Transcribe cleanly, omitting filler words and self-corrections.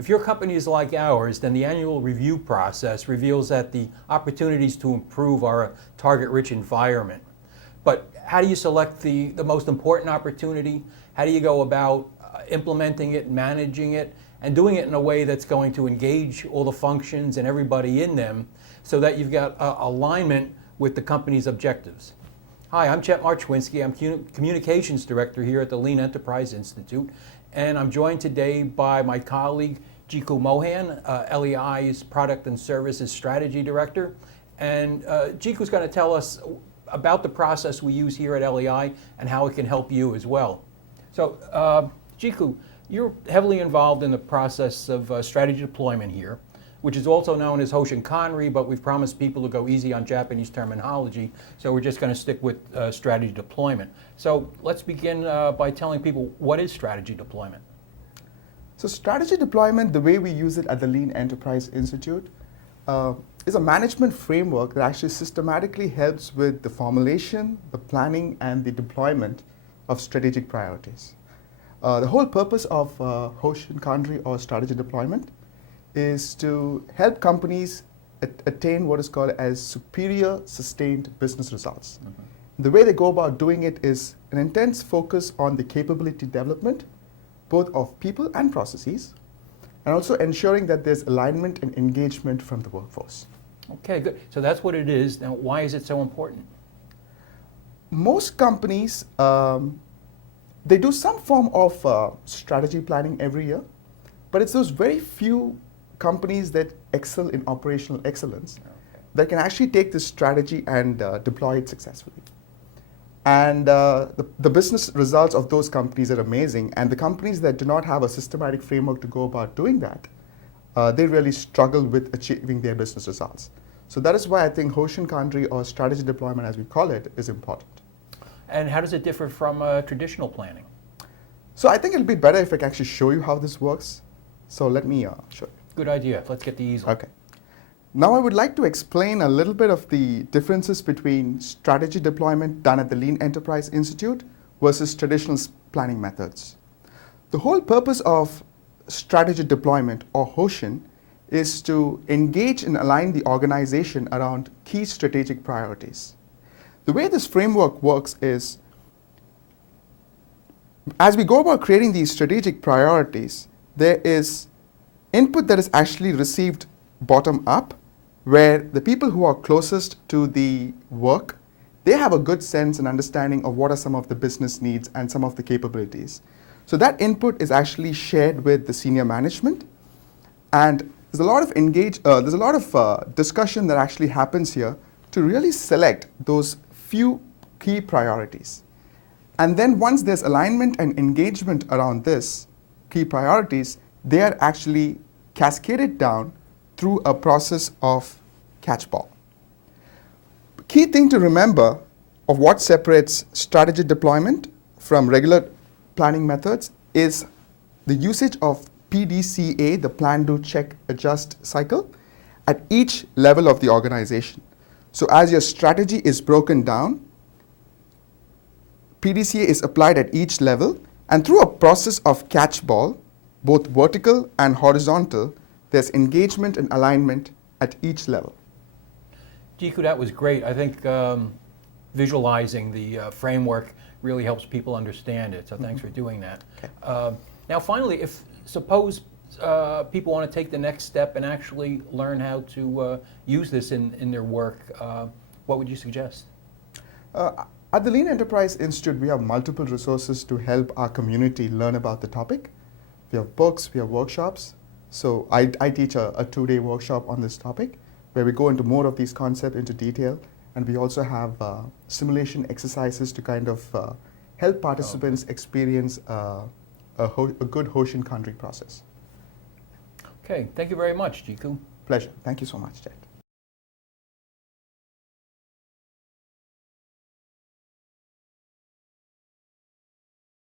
If your company is like ours, then the annual review process reveals that the opportunities to improve are a target-rich environment. But how do you select the most important opportunity? How do you go about implementing it, managing it, and doing it in a way that's going to engage all the functions and everybody in them so that you've got alignment with the company's objectives? Hi, I'm Chet Marchwinski. I'm Communications Director here at the Lean Enterprise Institute, and I'm joined today by my colleague, Jiku Mohan, LEI's Product and Services Strategy Director. And Jiku's going to tell us about the process we use here at LEI and how it can help you as well. So, Jiku, you're heavily involved in the process of strategy deployment here, which is also known as Hoshin Kanri, but we've promised people to go easy on Japanese terminology, so we're just going to stick with strategy deployment. So let's begin by telling people, what is strategy deployment? So strategy deployment, the way we use it at the Lean Enterprise Institute, is a management framework that actually systematically helps with the formulation, the planning, and the deployment of strategic priorities. The whole purpose of Hoshin Kanri, or strategy deployment, is to help companies attain what is called as superior sustained business results. Mm-hmm. The way they go about doing it is an intense focus on the capability development, both of people and processes, and also ensuring that there's alignment and engagement from the workforce. Okay, good. So that's what it is. Now, why is it so important? Most companies, they do some form of strategy planning every year, but it's those very few companies that excel in operational excellence that can actually take this strategy and deploy it successfully. And the business results of those companies are amazing, and the companies that do not have a systematic framework to go about doing that, they really struggle with achieving their business results. So that is why I think Hoshin Kanri, or strategy deployment as we call it, is important. And how does it differ from traditional planning? So I think it'll be better if I can actually show you how this works. So let me show you. Good idea. Let's get the easel. Okay. Now I would like to explain a little bit of the differences between strategy deployment done at the Lean Enterprise Institute versus traditional planning methods. The whole purpose of strategy deployment, or Hoshin, is to engage and align the organization around key strategic priorities. The way this framework works is, as we go about creating these strategic priorities, there is input that is actually received bottom up, where the people who are closest to the work, they have a good sense and understanding of what are some of the business needs and some of the capabilities. So that input is actually shared with the senior management, and there's a lot of discussion that actually happens here to really select those few key priorities. And then once there's alignment and engagement around this key priorities, they are actually cascaded down through a process of catchball. Key thing to remember of what separates strategy deployment from regular planning methods is the usage of PDCA, the plan, do, check, adjust cycle, at each level of the organization. So as your strategy is broken down, PDCA is applied at each level, and through a process of catchball, both vertical and horizontal, there's engagement and alignment at each level. Jiku, that was great. I think visualizing the framework really helps people understand it, so thanks for doing that. Okay. Now finally, suppose people want to take the next step and actually learn how to use this in their work, what would you suggest? At the Lean Enterprise Institute, we have multiple resources to help our community learn about the topic. We have books, we have workshops. So I teach a 2-day workshop on this topic, where we go into more of these concepts into detail, and we also have simulation exercises to kind of help participants experience a good Hoshin Kanri process. Okay, thank you very much, Jiku. Pleasure. Thank you so much, Ted.